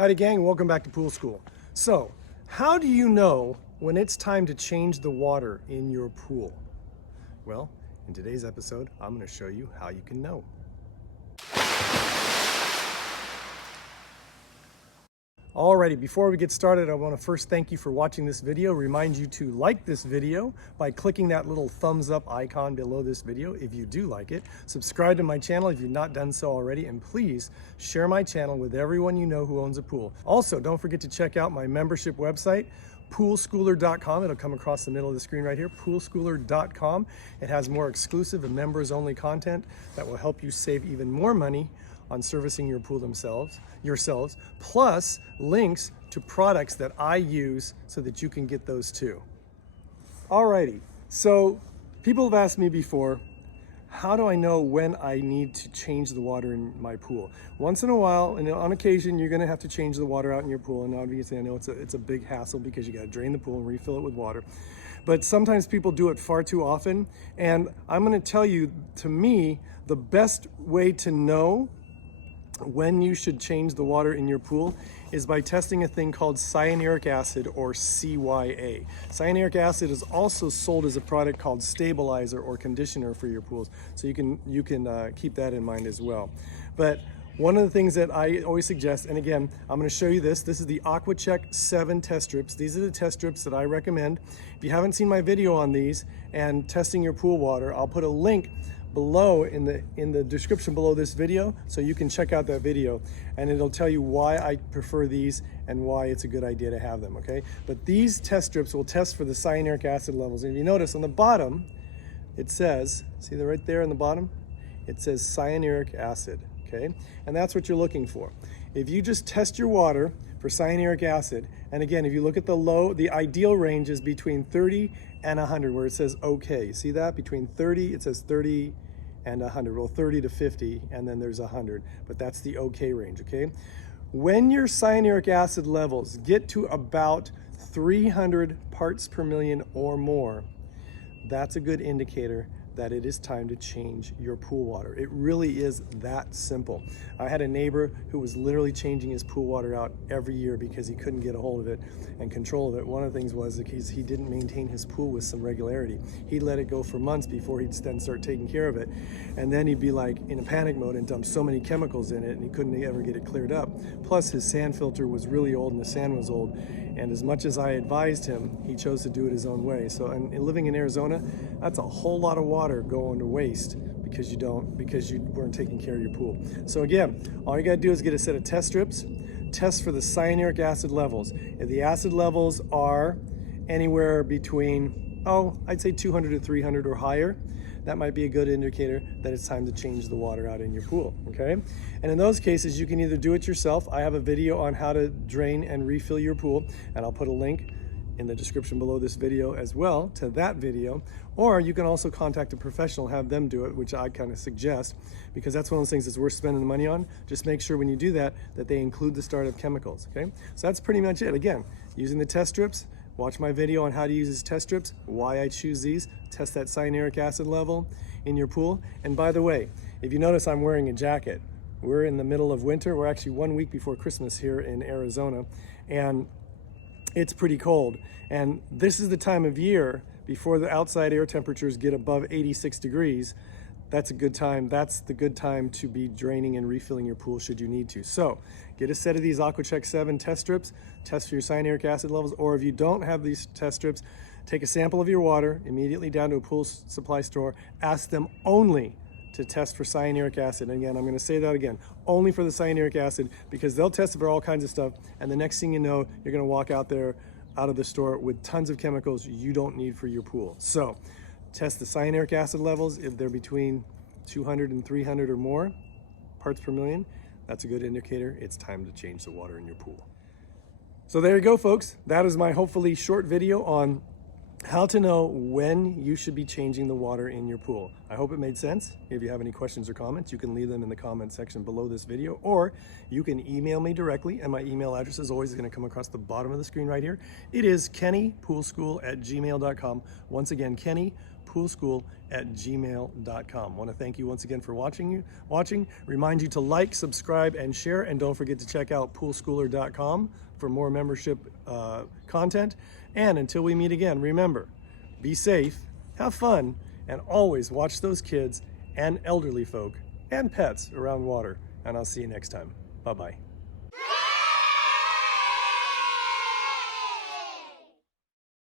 Howdy gang, welcome back to Pool School. So, how do you know when it's time to change the water in your pool? Well, in today's episode, I'm going to show you how you can know. Alrighty, before we get started, I want to first thank you for watching this video. Remind you to like this video by clicking that little thumbs up icon below this video if you do like it. Subscribe to my channel if you've not done so already, and please share my channel with everyone you know who owns a pool. Also, don't forget to check out my membership website, poolschooler.com. It'll come across the middle of the screen right here, poolschooler.com. It has more exclusive and members only content that will help you save even more money on servicing your pool yourselves, plus links to products that I use so that you can get those too. Alrighty, so people have asked me before, how do I know when I need to change the water in my pool? Once in a while, and on occasion, you're gonna have to change the water out in your pool, and obviously I know it's a big hassle because you gotta drain the pool and refill it with water. But sometimes people do it far too often, and I'm gonna tell you, to me, the best way to know when you should change the water in your pool is by testing a thing called cyanuric acid, or CYA. Cyanuric acid is also sold as a product called stabilizer or conditioner for your pools, so you can keep that in mind as well. But one of the things that I always suggest, and again, I'm going to show you this is the AquaCheck 7 test strips. These are the test strips that I recommend. If you haven't seen my video on these and testing your pool water, I'll put a link below in the description below this video, so you can check out that video, and it'll tell you why I prefer these and why it's a good idea to have them, okay? But these test strips will test for the cyanuric acid levels, and if you notice on the bottom, it says, see that right there on the bottom? It says cyanuric acid, okay? And that's what you're looking for. If you just test your water for cyanuric acid, and again, if you look at the ideal range is between 30 and 100, where it says okay. You see that? Between 30, it says 30 and 100. Well, 30 to 50, and then there's 100, but that's the okay range, okay? When your cyanuric acid levels get to about 300 parts per million or more, that's a good indicator that it is time to change your pool water. It really is that simple. I had a neighbor who was literally changing his pool water out every year because he couldn't get a hold of it and control of it. One of the things was that he didn't maintain his pool with some regularity. He'd let it go for months before he'd then start taking care of it. And then he'd be like in a panic mode and dump so many chemicals in it, and he couldn't ever get it cleared up. Plus his sand filter was really old and the sand was old. And as much as I advised him, he chose to do it his own way. So, and living in Arizona, that's a whole lot of water going to waste because you weren't taking care of your pool. So again, all you gotta do is get a set of test strips, test for the cyanuric acid levels. If the acid levels are anywhere between, I'd say 200 to 300 or higher, that might be a good indicator that it's time to change the water out in your pool, okay? And in those cases, you can either do it yourself. I have a video on how to drain and refill your pool, and I'll put a link in the description below this video as well to that video, or you can also contact a professional, have them do it, which I kind of suggest, because that's one of those things that's worth spending the money on. Just make sure when you do that they include the startup chemicals, okay? So that's pretty much it. Again, using the test strips, watch my video on how to use these test strips, why I choose these, test that cyanuric acid level in your pool. And by the way, if you notice I'm wearing a jacket, we're in the middle of winter. We're actually 1 week before Christmas here in Arizona, and it's pretty cold. And this is the time of year before the outside air temperatures get above 86 degrees. That's a good time. That's the good time to be draining and refilling your pool should you need to. So get a set of these AquaCheck 7 test strips, test for your cyanuric acid levels, or if you don't have these test strips, take a sample of your water, immediately down to a pool supply store, ask them only to test for cyanuric acid. And again, I'm gonna say that again, only for the cyanuric acid, because they'll test it for all kinds of stuff, and the next thing you know, you're gonna walk out of the store with tons of chemicals you don't need for your pool. So test the cyanuric acid levels. If they're between 200 and 300 or more parts per million, that's a good indicator it's time to change the water in your pool. So there you go, folks. That is my hopefully short video on how to know when you should be changing the water in your pool. I hope it made sense. If you have any questions or comments, you can leave them in the comment section below this video, or you can email me directly, and my email address is always going to come across the bottom of the screen right here. It is kennypoolschool@gmail.com. Once again, Kenny, poolschool@gmail.com. I want to thank you once again for watching. Remind you to like, subscribe, and share, and don't forget to check out poolschooler.com for more membership content. And until we meet again, remember, be safe, have fun, and always watch those kids and elderly folk and pets around water. And I'll see you next time. Bye-bye.